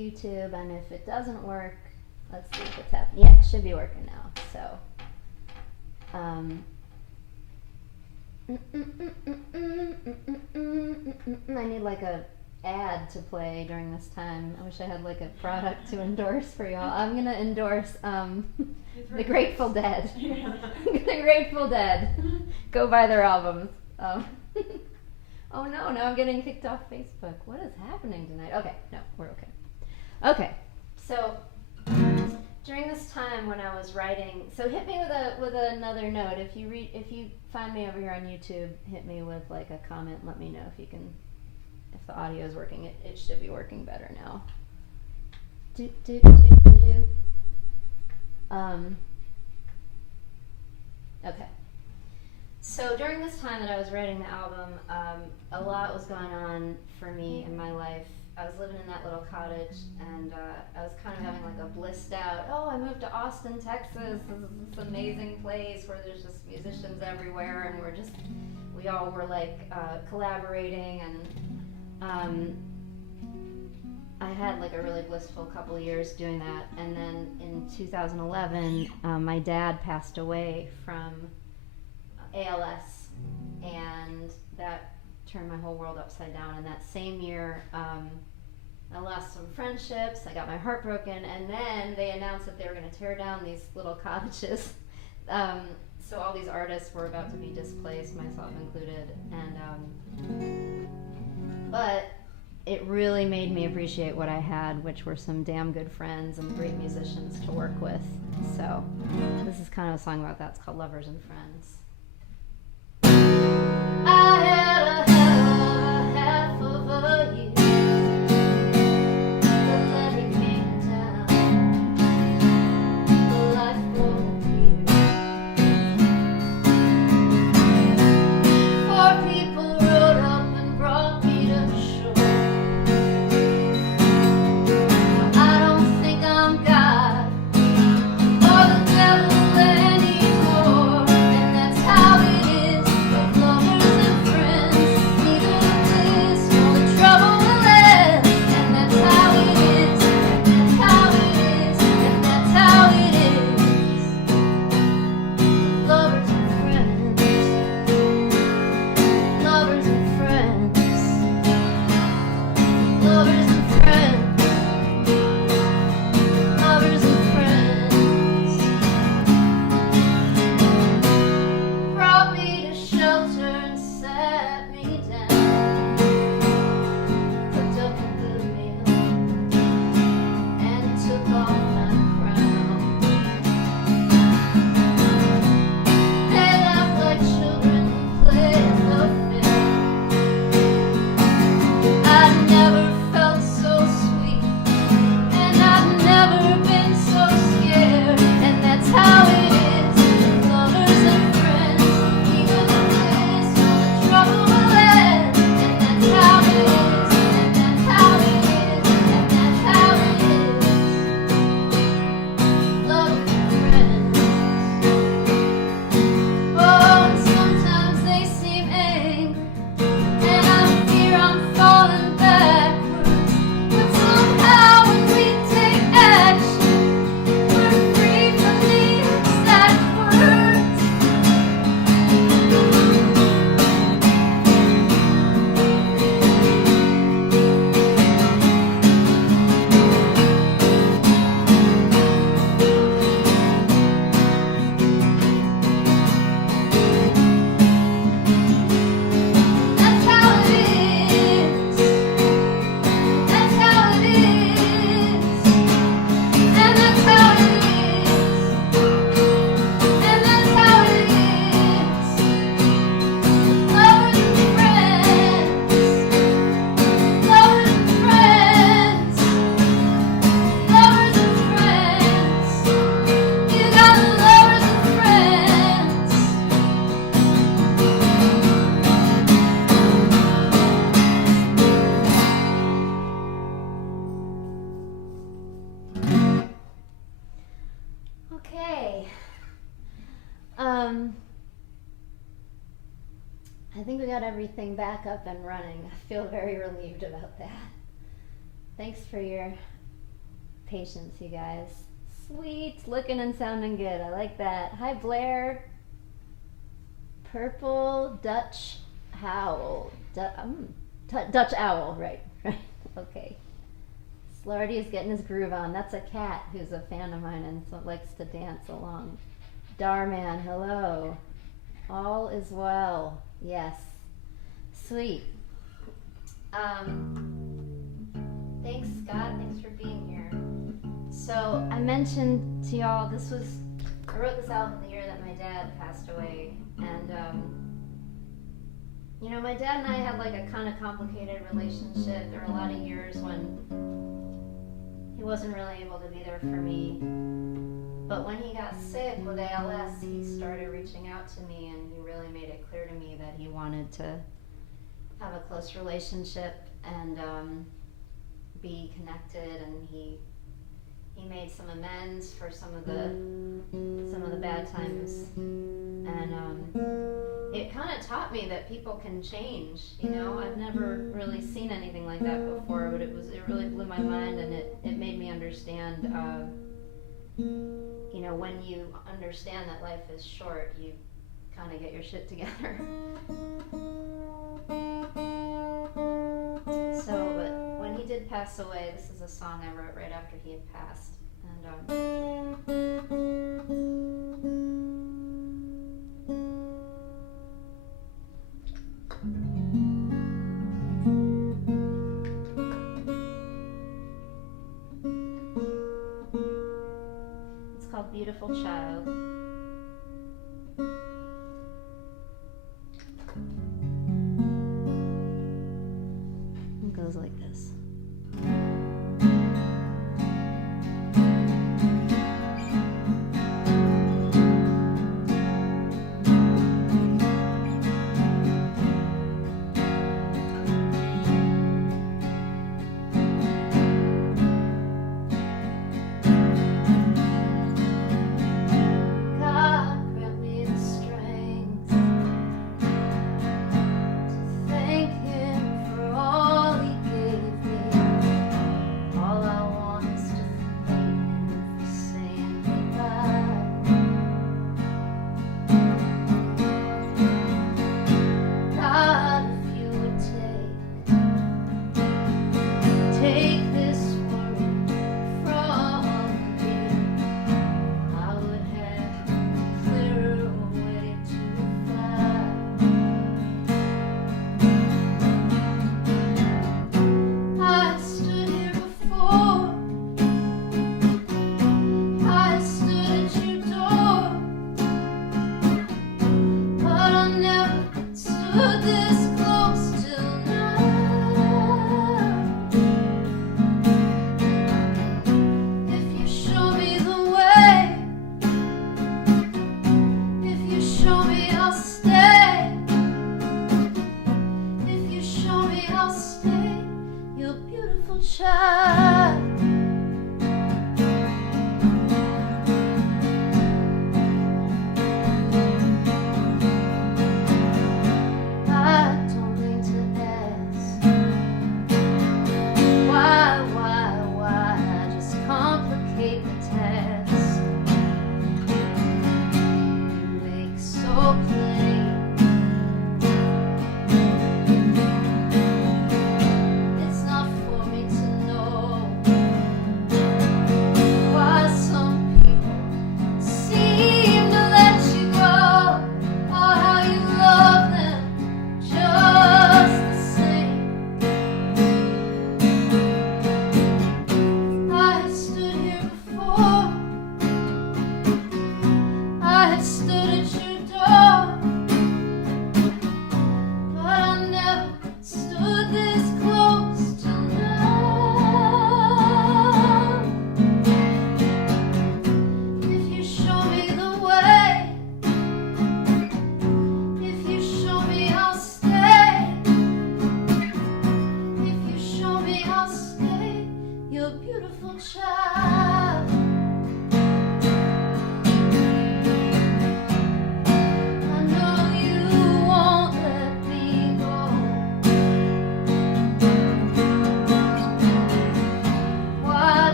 YouTube, and if it doesn't work, let's see if it's happening. Yeah, it should be working now. So, I need like a ad to play during this time. I wish I had like a product to endorse for y'all. I'm gonna endorse the Grateful Dead. The Grateful Dead. Go buy their albums. Oh no, now I'm getting kicked off Facebook. What is happening tonight? Okay, no, we're okay. Okay, so during this time when I was writing, so hit me with another note. If you find me over here on YouTube, hit me with like a comment. Let me know if the audio is working. It should be working better now. Okay. So during this time that I was writing the album, a lot was going on for me in my life. I was living in that little cottage, and I was kind of having like a blissed out, oh, I moved to Austin, Texas. This is this amazing place where there's just musicians everywhere, and we all were like collaborating, and I had like a really blissful couple of years doing that. And then in 2011, my dad passed away from ALS, and that turned my whole world upside down. And that same year, I lost some friendships, I got my heart broken, and then they announced that they were going to tear down these little cottages. So all these artists were about to be displaced, myself included, and but it really made me appreciate what I had, which were some damn good friends and great musicians to work with. So this is kind of a song about that. It's called Lovers and Friends. I had a hell of a half of a year. The levee came down. The lifeboat appeared. 4 people rode up and brought me to shore. I don't think I'm God or the devil anymore, and that's how it is with lovers and friends. Neither the bliss nor the trouble will end, and that's how it is, and that's how it is, and that's how it is with lovers and friends. Lovers and friends. Lovers and friends. Lovers and friends. Brought me to shelter and sat me down. Cooked up a good meal and took off my crown. They laughed like children who played the fiddle. I've never felt so sweet, and I've never been so scared, and that's how it is with lovers and friends. Neither the bliss nor the trouble will end, and that's how it is, and that's how it is, and that's how it is. Lovers and friends. Oh, and sometimes they seem angry, and I fear I'm falling backwards. But somehow when we take action, we're free from the exact words. That's how it is. That's how it is. And that's how it is. And that's how it is. Lovers and friends. Lovers and friends. Lovers and friends. You got lovers and friends. Okay. I think we got everything back up and running. I feel very relieved about that. Thanks for your patience, you guys. Sweet, looking and sounding good. I like that. Hi, Blair. Purple Dutch Owl. Dutch Owl, right. Okay. Slarty is getting his groove on. That's a cat who's a fan of mine and so likes to dance along. Darman, hello. All is well. Yes. Sweet. Thanks, Scott. Thanks for being here. So I mentioned to y'all I wrote this album the year that my dad passed away, and my dad and I had like a kind of complicated relationship. There were a lot of years when he wasn't really able to be there for me, but when he got sick with ALS, he started reaching out to me, and he really made it clear to me that he wanted to have a close relationship and be connected, and he made some amends for some of the bad times, and it kind of taught me that people can change. I've never really seen anything like that before, but it really blew my mind, and it made me understand. When you understand that life is short, you kind of get your shit together. But when he did pass away, this is a song I wrote right after he had passed, and it's called Beautiful Child. It goes like this.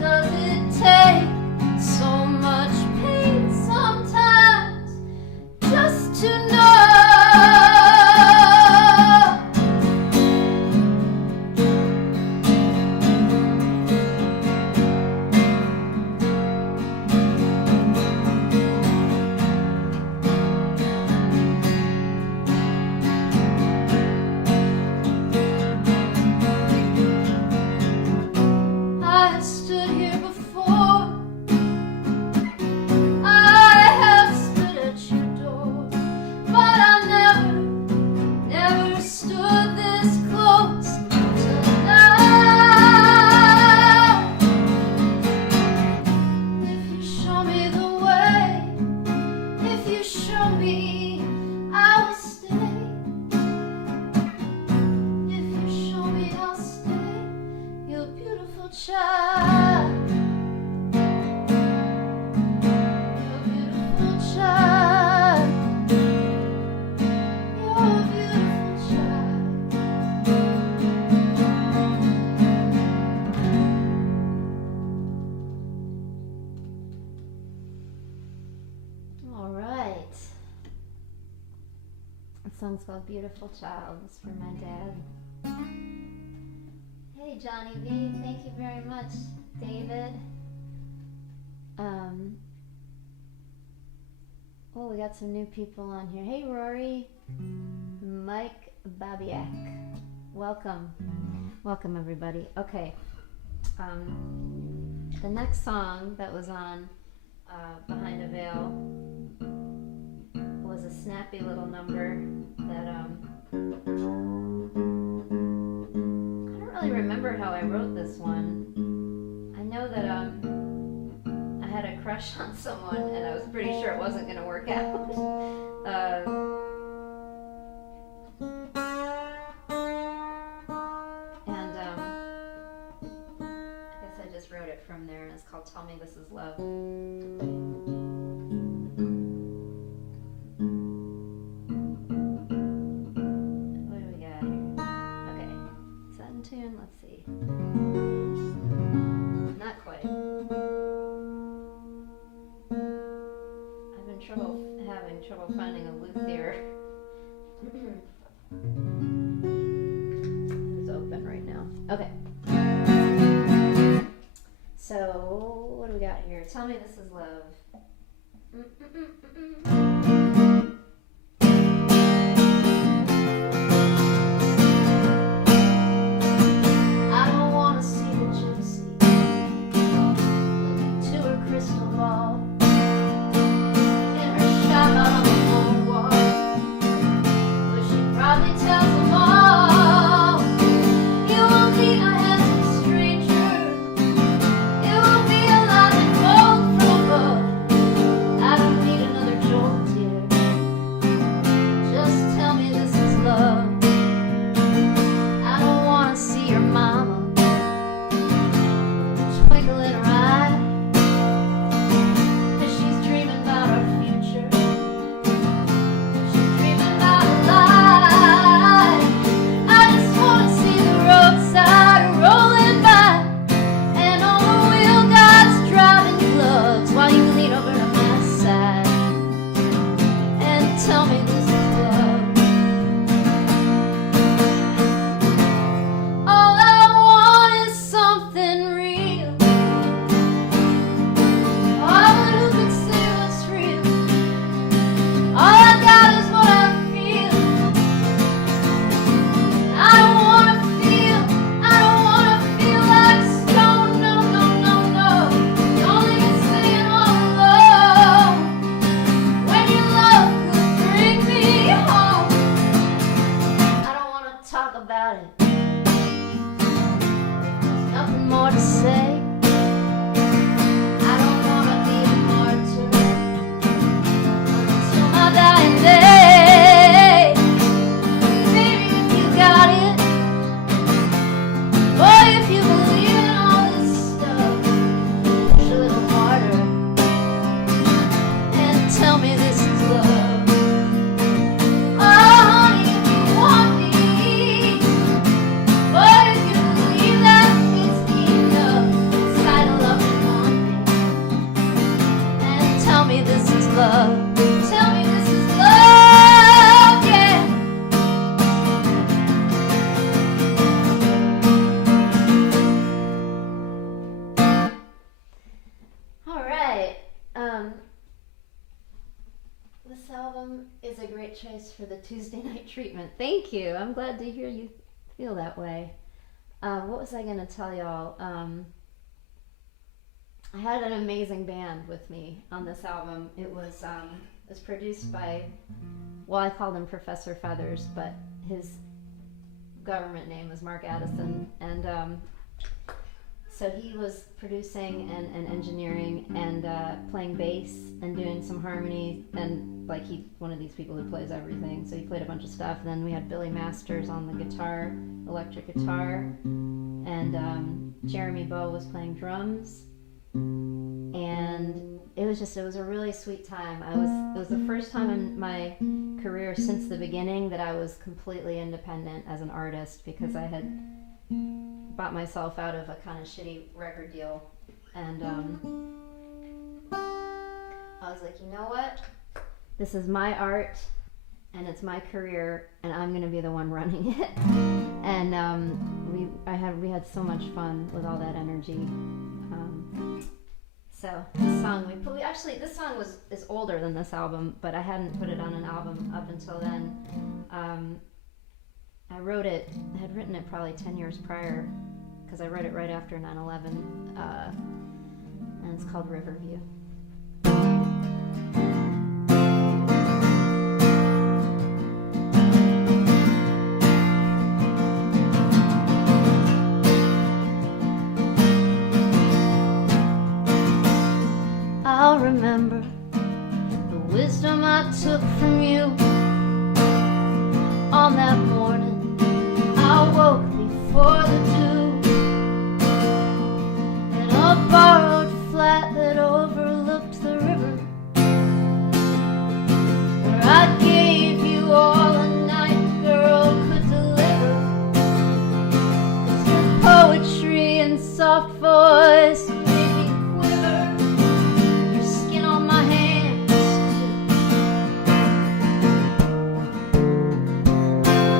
Does it song's called Beautiful Child. It's for my dad. Hey, Johnny V. Thank you very much, David. Oh, we got some new people on here. Hey, Rory. Mike Babiak. Welcome. Welcome, everybody. Okay. The next song that was on Behind a Veil was a snappy little number that I don't really remember how I wrote this one. I know that I had a crush on someone and I was pretty sure it wasn't going to work out. I guess I just wrote it from there, and it's called Tell Me This Is Love. What do we got here? Okay, is that in tune? Let's see. Not quite. I've been having trouble finding a luthier. It's open right now. Okay. So, what do we got here? Tell me this is love. I don't want to see the gypsy looking to her crystal ball in her shop out on the boardwalk, where she probably tells them all, you won't meet a handsome stranger. It will be a light and gold from above. I don't need another jolt here. Just tell me this is love. I don't want to see your mama twinkle in her eye, 'cause she's dreaming about our future. She's dreaming about a life. I just want to see the roadside rolling by, and all the wheel guys driving gloves while you lean over to my side and tell me this is love. All I want is something real. Oh, but who could say what's real? All I got is what I feel. I don't wanna feel like stone. No, no, no, no. Don't leave me singing all alone. When your love could bring me home. I don't wanna talk about it. There's nothing more to say. I don't wanna be a martyr until my dying day. Baby, if you got it, boy, if you believe in all this stuff, push a little harder and tell me this is love. Oh, honey, if you want me, boy, if you believe that it's enough, sign a love and want me, and tell me this is love. Tell me this is love, yeah. All right. This album is a great choice for the Tuesday night treatment. Thank you. I'm glad to hear you feel that way. What was I going to tell y'all? I had an amazing band with me on this album. It was produced by, well, I called him Professor Feathers, but his government name was Mark Addison, and so he was producing and engineering and playing bass and doing some harmony, and like he's one of these people who plays everything, so he played a bunch of stuff. And then we had Billy Masters on the guitar, electric guitar, and Jeremy Bow was playing drums, and it was a really sweet time. It was the first time in my career since the beginning that I was completely independent as an artist, because I had bought myself out of a kind of shitty record deal, and I was like, you know what? This is my art, and it's my career, and I'm going to be the one running it. And we had so much fun with all that energy. So this song this song is older than this album, but I hadn't put it on an album up until then. I had written it probably 10 years prior, because I wrote it right after 9/11, and it's called Riverview. I'll remember the wisdom I took from you on that morning. I woke before the dew in a borrowed flat that overlooked the river, where I gave you all a night girl could deliver, 'cause your poetry and soft voice made me quiver, your skin on my hands too.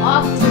Off to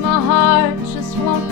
my heart just won't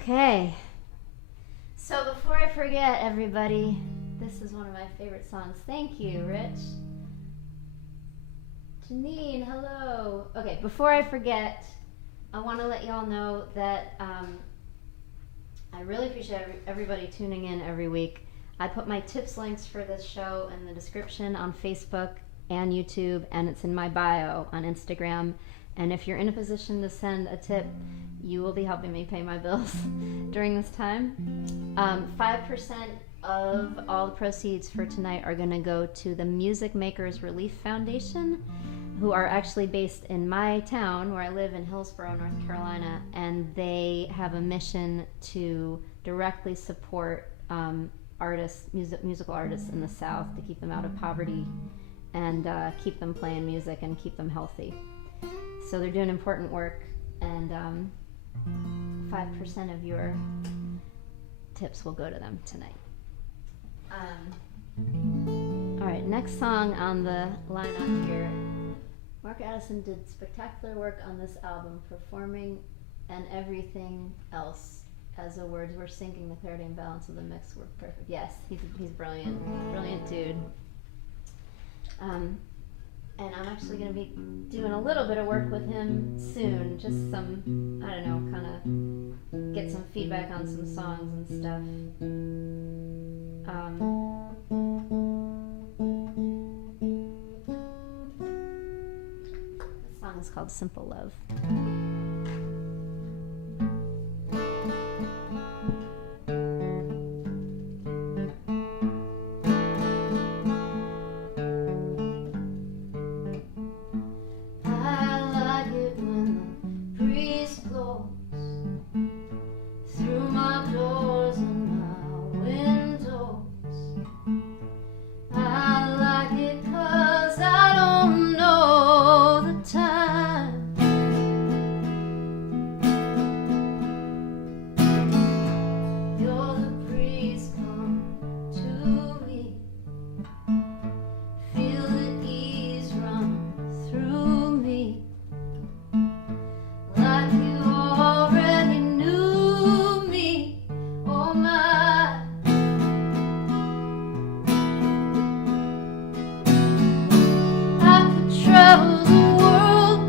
Okay. So before I forget, everybody, this is one of my favorite songs. Thank you, Rich. Janine, hello. Okay, before I forget, I want to let y'all know that I really appreciate everybody tuning in every week. I put my tips links for this show in the description on Facebook and YouTube, and it's in my bio on Instagram. And if you're in a position to send a tip, you will be helping me pay my bills during this time. 5% of all the proceeds for tonight are going to go to the Music Makers Relief Foundation, who are actually based in my town where I live in Hillsborough, North Carolina, and they have a mission to directly support musical artists in the South to keep them out of poverty and keep them playing music and keep them healthy. So they're doing important work, and 5% of your tips will go to them tonight. All right, next song on the lineup here. Mark Addison did spectacular work on this album, performing and everything else. As the words were sinking, the clarity and balance of the mix were perfect. Yes, he's brilliant. Brilliant dude. And I'm actually going to be doing a little bit of work with him soon. Just some, I don't know, kind of get some feedback on some songs and stuff. This song is called Simple Love. Travel the world,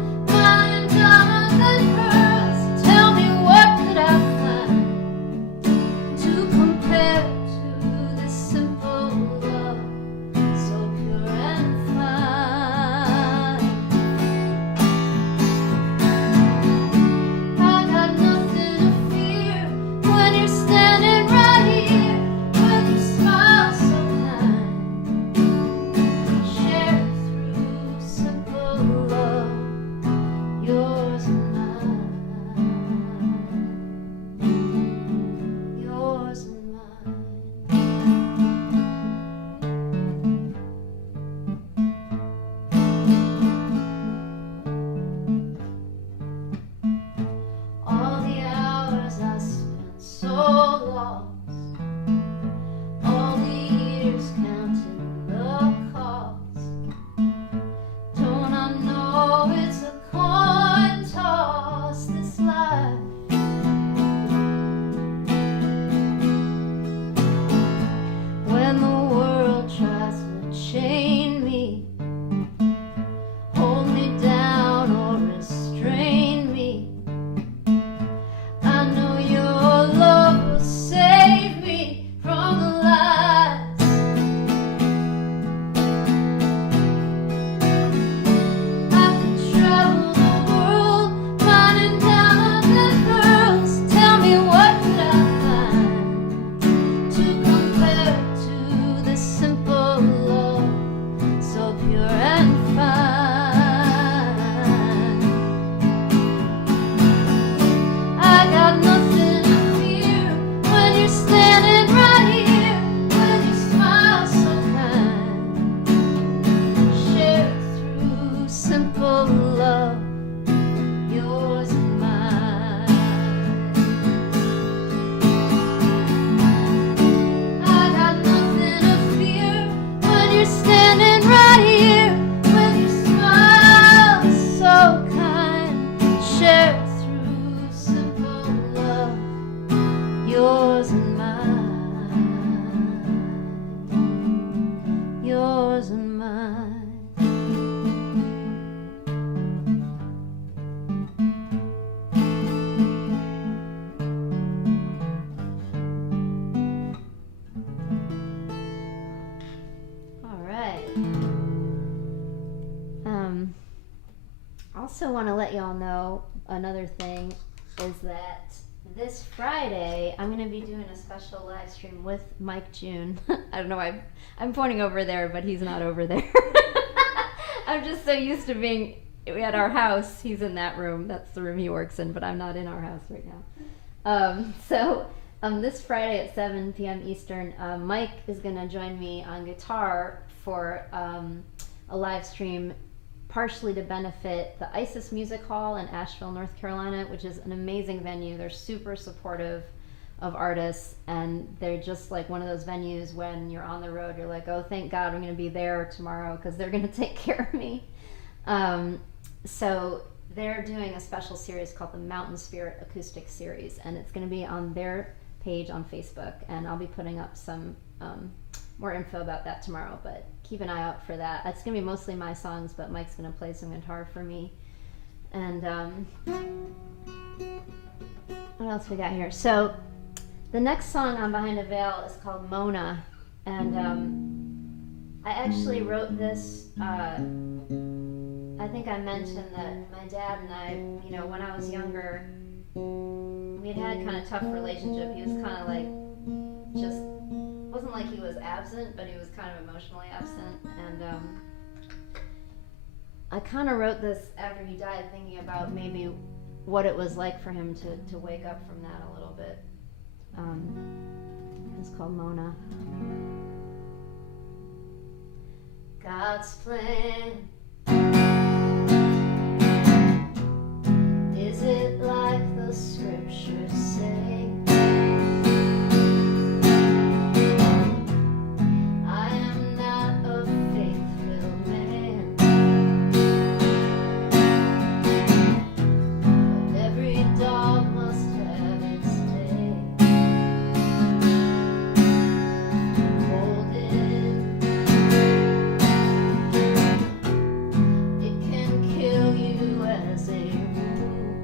finding down the want to let y'all know another thing is that this Friday I'm going to be doing a special live stream with Mike June. I don't know, I'm pointing over there, but he's not over there. I'm just so used to being at our house. He's in that room. That's the room he works in, but I'm not in our house right now. This Friday at 7 p.m. Eastern, Mike is going to join me on guitar for a live stream partially to benefit the ISIS Music Hall in Asheville, North Carolina, which is an amazing venue. They're super supportive of artists, and they're just like one of those venues when you're on the road, you're like, oh, thank God I'm going to be there tomorrow because they're going to take care of me. So they're doing a special series called the Mountain Spirit Acoustic Series, and it's going to be on their page on Facebook, and I'll be putting up some more info about that tomorrow, but keep an eye out for that. It's going to be mostly my songs, but Mike's going to play some guitar for me. And what else we got here? So the next song on Behind a Veil is called Mona, and I actually wrote this, I think I mentioned that my dad and I, you know, when I was younger, we'd had kind of tough relationship. He was kind of like, just, wasn't like he was absent, but he was kind of emotionally absent, and I kind of wrote this after he died, thinking about maybe what it was like for him to wake up from that a little bit. It's called Mona. God's plan, is it like the scriptures say? I am not a faith-filled man, but every dog must have its day. Hold it can kill you as a rule.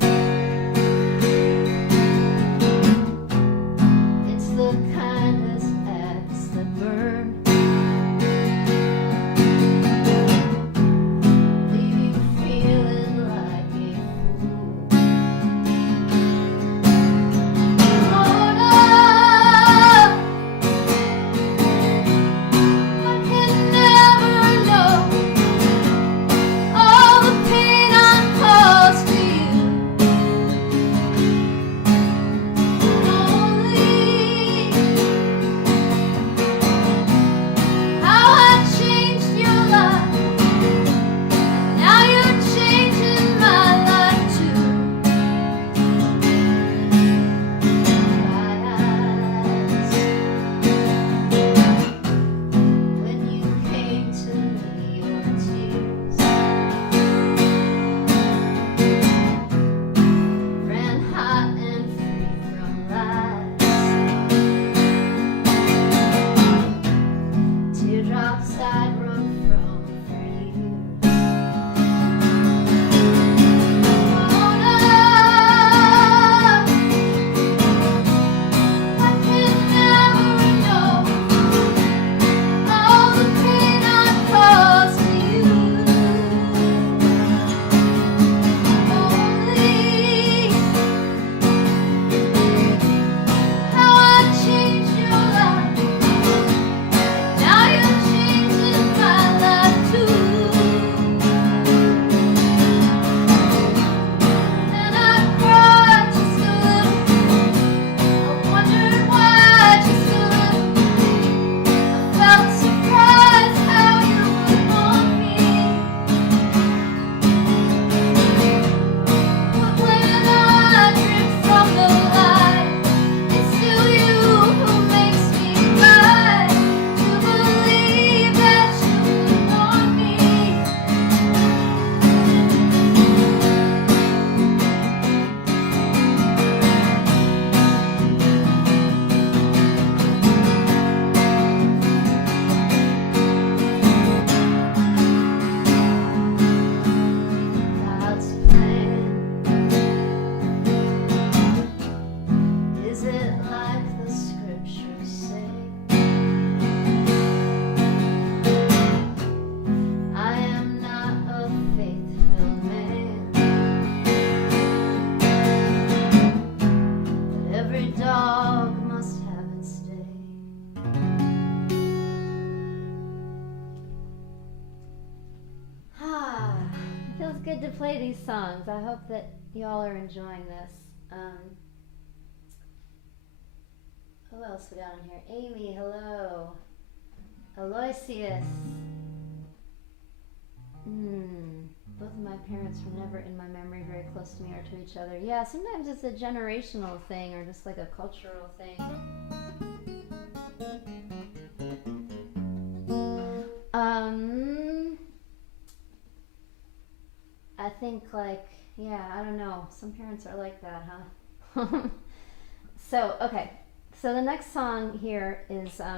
play these songs. I hope that y'all are enjoying this. Who else we got in here? Amy, hello. Aloysius. Both of my parents were never in my memory very close to me or to each other. Yeah, sometimes it's a generational thing or just like a cultural thing. I think like, yeah, I don't know. Some parents are like that, huh? So, okay. So the next song here is I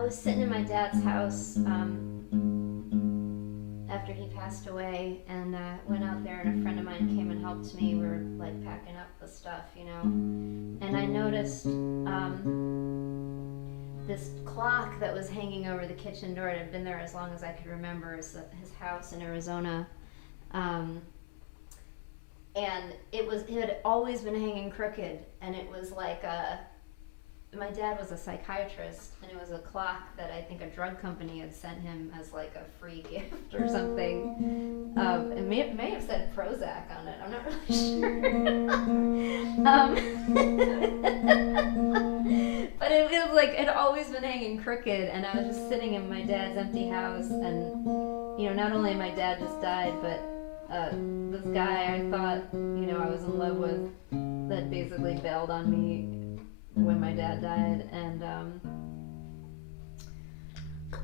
was sitting in my dad's house after he passed away, and went out there, and a friend of mine came and helped me. We were like packing up the stuff, you know, and I noticed this clock that was hanging over the kitchen door. It had been there as long as I could remember. It's his house in Arizona. And it had always been hanging crooked, and it was like my dad was a psychiatrist, and it was a clock that I think a drug company had sent him as like a free gift or something. It may have said Prozac on it. I'm not really sure. But it was like it had always been hanging crooked, and I was just sitting in my dad's empty house, and you know, not only had my dad just died, but this guy I thought, you know, I was in love with, that basically bailed on me when my dad died, and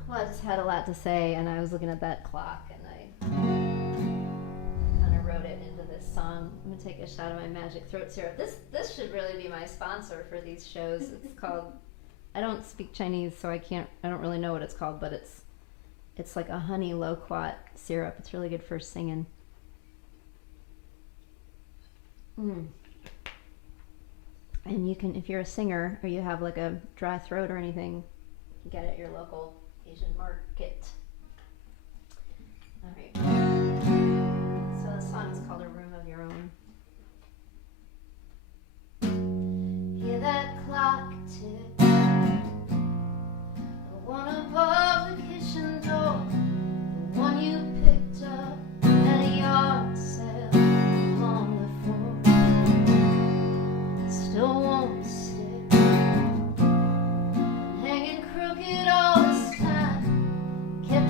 well, I just had a lot to say, and I was looking at that clock, and I kind of wrote it into this song. I'm gonna take a shot of my magic throat syrup. This should really be my sponsor for these shows. It's called, I don't speak Chinese, so I don't really know what it's called, but it's like a honey loquat syrup. It's really good for singing. And you can, if you're a singer or you have like a dry throat or anything, you can get it at your local Asian market. All right. So the song is called A Room of Your Own. Hear that clock tick, the one above the kitchen door, the one you picked up at a yard sale long before. Still won't stick, hanging crooked all this time, kept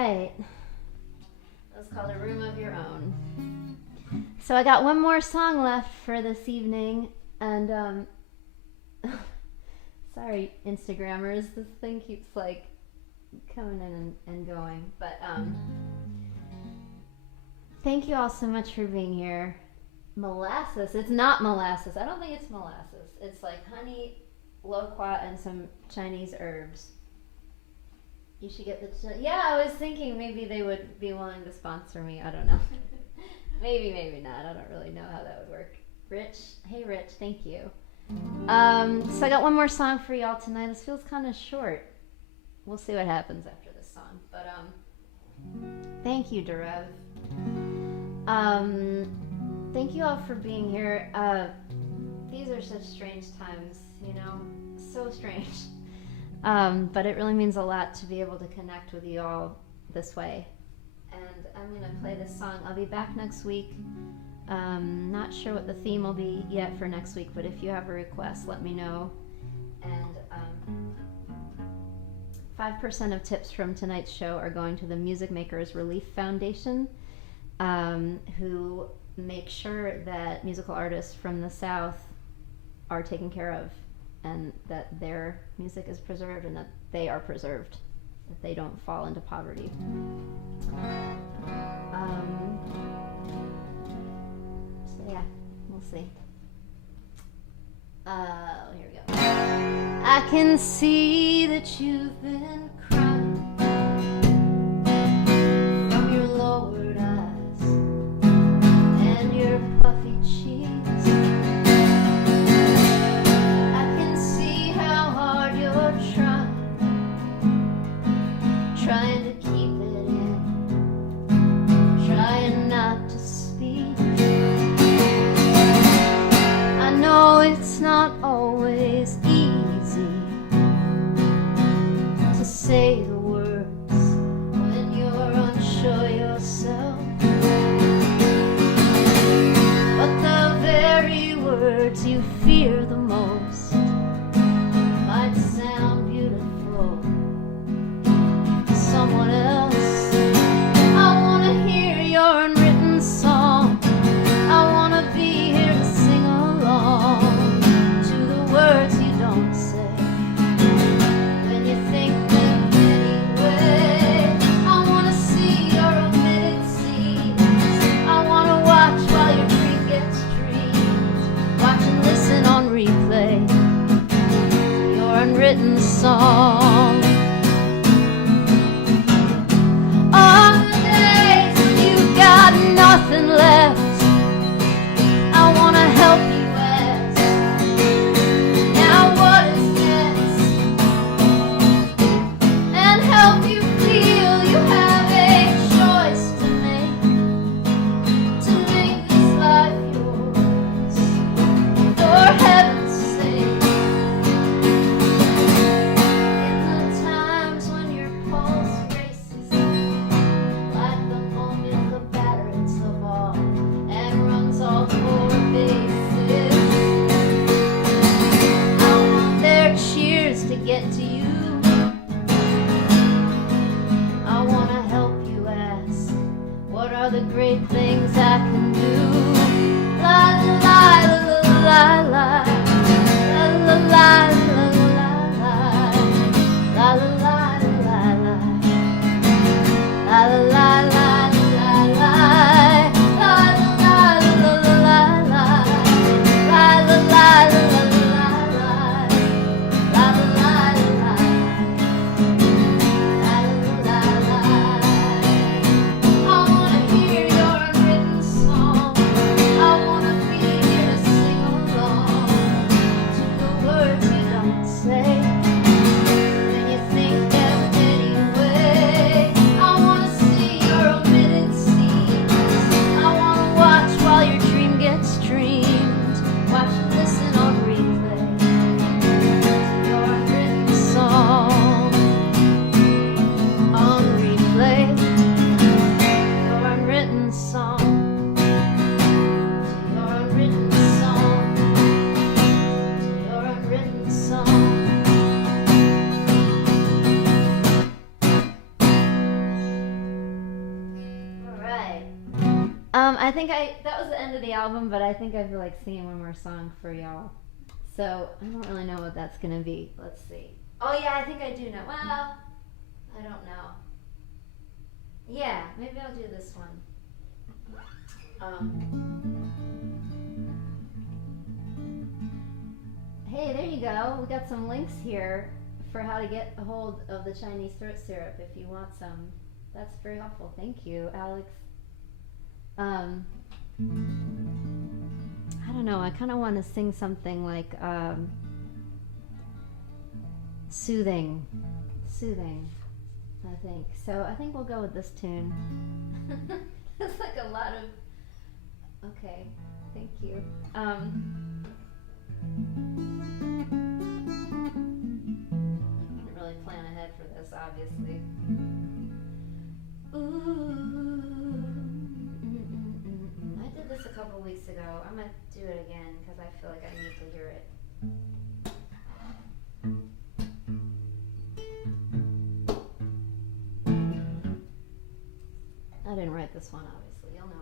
right. That's called A Room of Your Own. So I got one more song left for this evening, and sorry, Instagrammers, this thing keeps like coming in and going, but thank you all so much for being here. Molasses, it's not molasses. I don't think it's molasses. It's like honey, loquat, and some Chinese herbs. You should get the... Yeah, I was thinking maybe they would be willing to sponsor me. I don't know. maybe not. I don't really know how that would work. Rich, hey Rich, thank you. So I got one more song for y'all tonight. This feels kind of short. We'll see what happens after this song. But thank you, Derev. Thank you all for being here. These are such strange times, you know, so strange. But it really means a lot to be able to connect with you all this way. And I'm going to play this song. I'll be back next week. Not sure what the theme will be yet for next week, but if you have a request, let me know. And 5% of tips from tonight's show are going to the Music Makers Relief Foundation, who make sure that musical artists from the South are taken care of, and that their music is preserved, and that they are preserved, that they don't fall into poverty. So yeah, we'll see. Here we go. I can see that you've been crying from your lowered eyes and your puffy cheeks. Trying to keep it in, trying not to speak. I know it's not always easy to say I think that was the end of the album, but I think I feel like singing one more song for y'all. So I don't really know what that's gonna be. Let's see. Oh yeah, I think I do know. Well, I don't know. Yeah, maybe I'll do this one. Hey, there you go. We got some links here for how to get a hold of the Chinese throat syrup if you want some. That's very helpful. Thank you, Alex. I don't know. I kind of want to sing something like soothing, I think. So I think we'll go with this tune. It's like a lot of. Okay, thank you. Didn't really plan ahead for this, obviously. I did this a couple weeks ago. I'm gonna do it again because I feel like I need to hear it. I didn't write this one, obviously. You'll know it.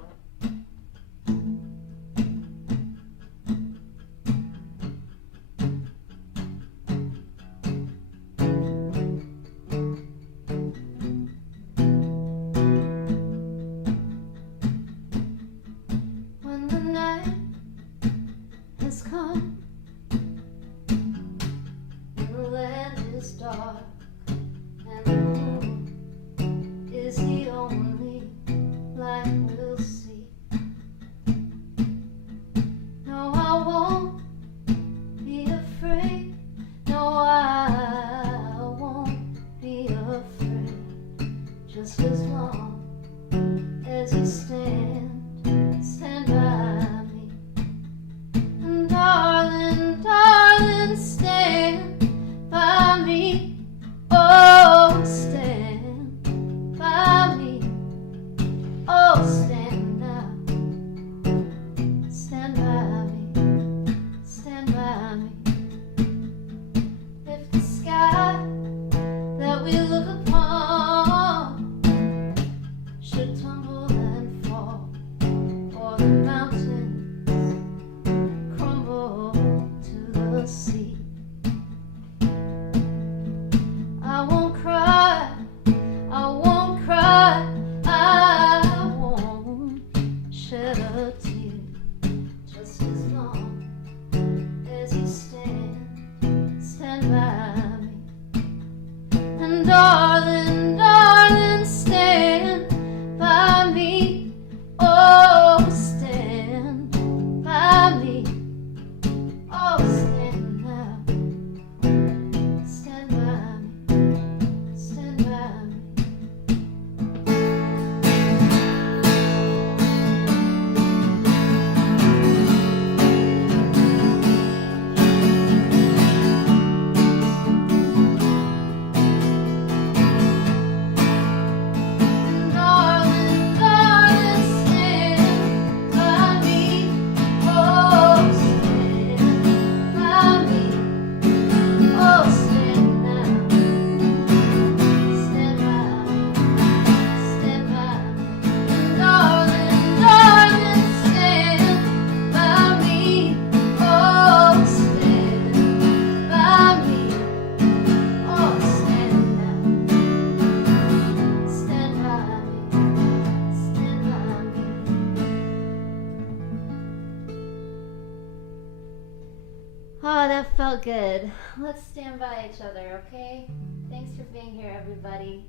Oh, that felt good. Let's stand by each other, okay? Thanks for being here, everybody.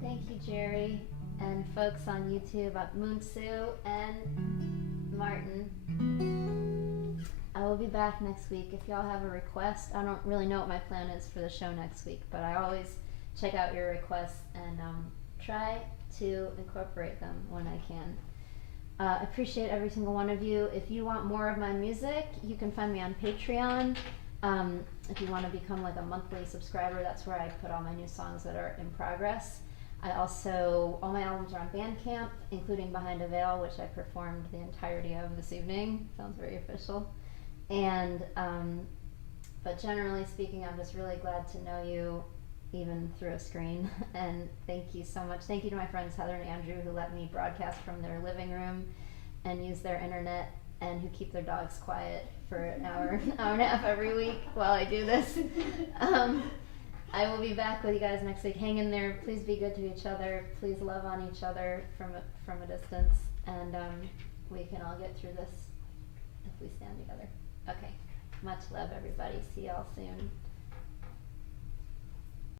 Thank you, Jerry, and folks on YouTube, Moonsu and Martin. I will be back next week. If y'all have a request, I don't really know what my plan is for the show next week, but I always check out your requests and try to incorporate them when I can. I appreciate every single one of you. If you want more of my music, you can find me on Patreon. If you want to become like a monthly subscriber, that's where I put all my new songs that are in progress. All my albums are on Bandcamp, including Behind a Veil, which I performed the entirety of this evening. Sounds very official. And, but generally speaking, I'm just really glad to know you. even through a screen. And thank you so much. Thank you to my friends Heather and Andrew who let me broadcast from their living room and use their internet, and who keep their dogs quiet for an hour, hour and a half every week while I do this. I will be back with you guys next week. Hang in there. Please be good to each other. Please love on each other from a distance, and we can all get through this if we stand together. Okay. Much love, everybody. See y'all soon.